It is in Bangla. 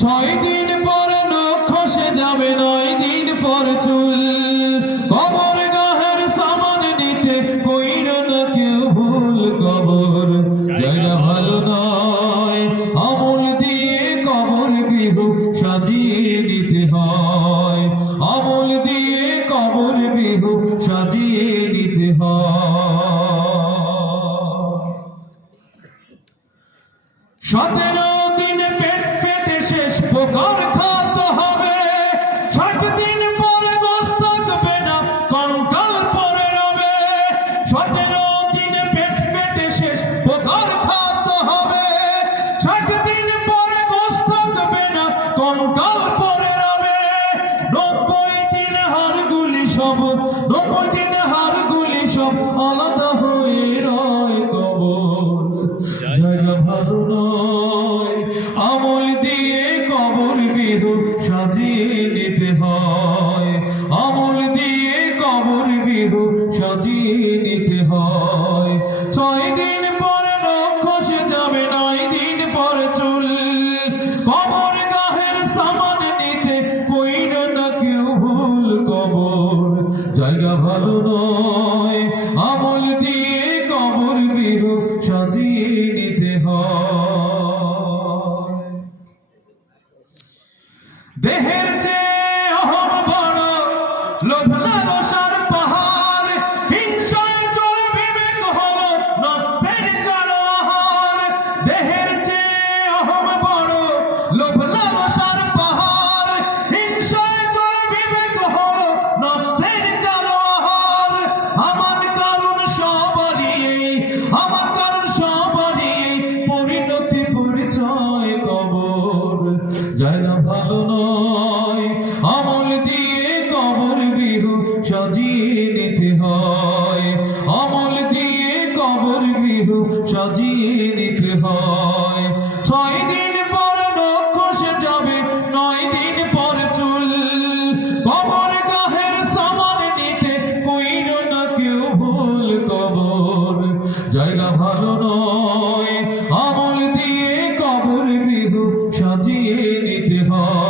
6 দিন পর নখ খসে যাবে, 9 দিন পর চুল। কবর গাহের সামান নিতে কইরো না কেউ ভুল। কবর জায়গা ভালো নয়, আমল দিয়ে কবর গৃহ সাজিয়ে নিতে হয়। আমল দিয়ে কবর গৃহ সাজিয়ে নিতে হয়। 17 দিন পেট ফেটে শেষ পোকার খাতে হবে। 60 দিন পরে গোশত থাকবে না, কঙ্কাল পরে রবে। 17 দিন পেট ফেটে শেষ পোকার খাতে হবে। 60 দিন পরে গোশত থাকবে না, কঙ্কাল পরে রবে। 90 দিন হাড়গুলি সব, 90 দিন হাড়গুলি সব আলাদা হয়ে রয়। কবর জায়গা ভালো নয়, আমল দিয়ে কবর গৃহ সাজিয়ে নিতে হয়। আমল দিয়ে কবর গৃহ সাজিয়ে নিতে হয়। 6 দিন পরে নখ খসে যাবে, 9 দিন পরে চুল। কবর গাহের সামান নিতে কইরো না কেউ ভুল। কবর জায়গা ভালো নয়, আমল দিয়ে কবর গৃহ সাজিয়ে নিতে হয়। দেহের চেয়ে অহম বড়, লোভ লালসার পাহাড়। হিংসায় চলে বিবেক হলো নফসের কালো আহার। দেহের চেয়ে অহম বড়, লোভ লালসার পাহাড়। হিংসায় চলে বিবেক হলো নফসের কালো আহার। আমার কারণ সবারই, আমার কারণ সবারই পরিণতি পরিচয়। কবর জায়গা ভালো নয়, আমল দিয়ে কবর গৃহ সাজিয়ে নিতে হয়। আমল দিয়ে কবর গৃহ সাজিয়ে নিতে হয়। 6 দিন পর নখ খসে যাবে, 9 দিন পর চুল। কবর গাহের সামান নিতে কইরো না কেউ ভুল। কবর জায়গা ভালো নয়, আমল দিয়ে কবর গৃহ সাজিয়ে নিতে হয়।